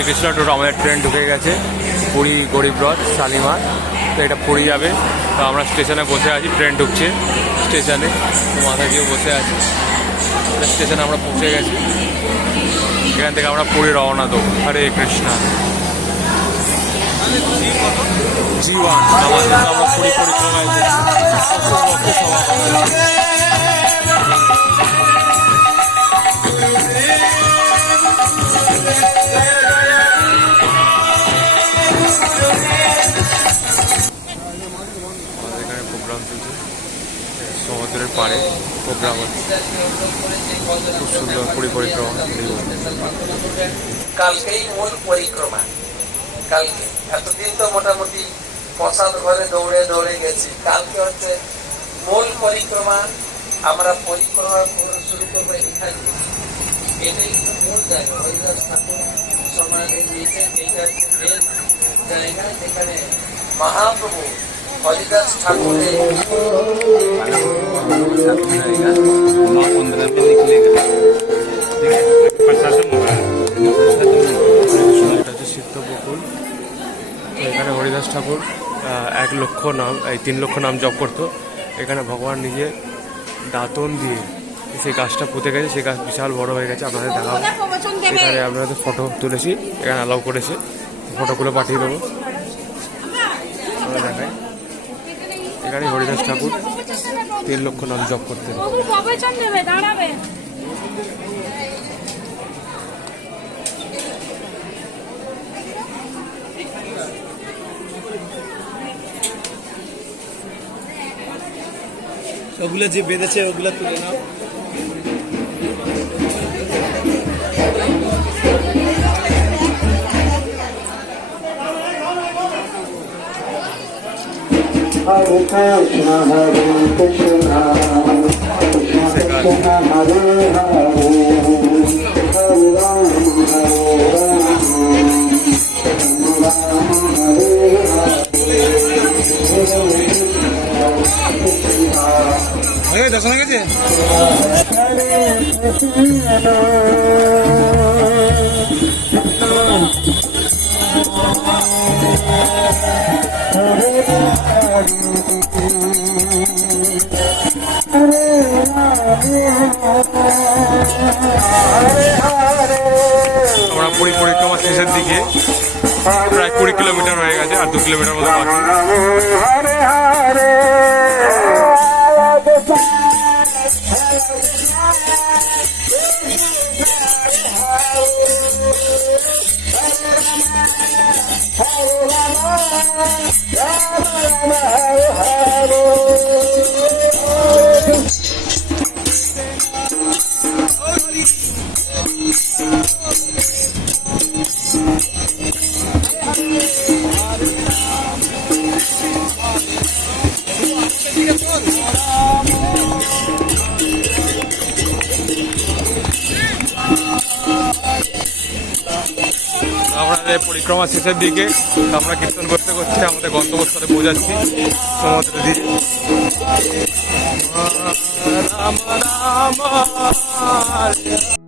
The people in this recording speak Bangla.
হরে কৃষ্ণ। টোটো আমাদের ট্রেন ঢুকে গেছে পুরী গরিবরথ শালিমার। তো এটা পুরী যাবে। তো আমরা স্টেশনে বসে আছি, ট্রেন ঢুকছে স্টেশনে। তো মাথা গিয়ে বসে আছি। স্টেশনে আমরা পৌঁছে গেছি। এখান থেকে আমরা পুরী রওনা দেবো। হরে কৃষ্ণ। জীবন আমাদের আমরা পুরী পরিক্রমায় এখানে প্রোগ্রাম চলছে, সমুদ্রের পাড়ে প্রোগ্রাম হচ্ছে। খুব সুন্দর পুরী পরিক্রমা। কালকেই মূল পরিক্রমা। কালকে এতদিন তো মোটামুটি প্রসাদ ঘরে দৌড়ে দৌড়ে গেছি, কালকে হচ্ছে মূল পরিক্রমা। আমরা পরিক্রমা শুরু করবো এখানে। এটাই কিন্তু মূল জায়গা। হরিদাস ঠাকুর সমাধি দিয়েছেন। এটা হচ্ছে মেন জায়গা যেখানে মহাপ্রভু হরিদাস ঠাকুরের সিদ্ধপুকুর। এখানে হরিদাস ঠাকুর 1 লক্ষ নাম, এই 3 লক্ষ নাম জপ করতো। এখানে ভগবান নিজে দাঁতন দিয়ে সেই গাছটা পুঁতে গেছে। সেই গাছ বিশাল বড় হয়ে গেছে। আপনাদের দেখাবো। এখানে আপনাদের ফটো তুলেছি, এখানে অ্যালাউ করেছে। ফটোগুলো পাঠিয়ে দেবো। আমরা দেখাই। এখানে হরিদাস ঠাকুর 3 লক্ষ নাম জপ করতেন। ওগুলো যে বেঁধেছে ওগুলো তুলে নাও। হরে কৃষ্ণ হরে কৃষ্ণ কৃষ্ণ কৃষ্ণ হরে হরে হরে রাম হরে হয়ে দর্শন গেছে। আমরা পুরী পরিক্রমা শেষের দিকে, প্রায় 20 কিলোমিটার হয়ে গেছে, আর 2 কিলোমিটার মতো বাকি। হরে হরে আমাদের পরিক্রমা শেষের দিকে আমরা কীর্তন করতে করতে আমাদের গন্তব্যস্থলে পৌঁছাচ্ছি সমুদ্র দিয়ে। রাম রাম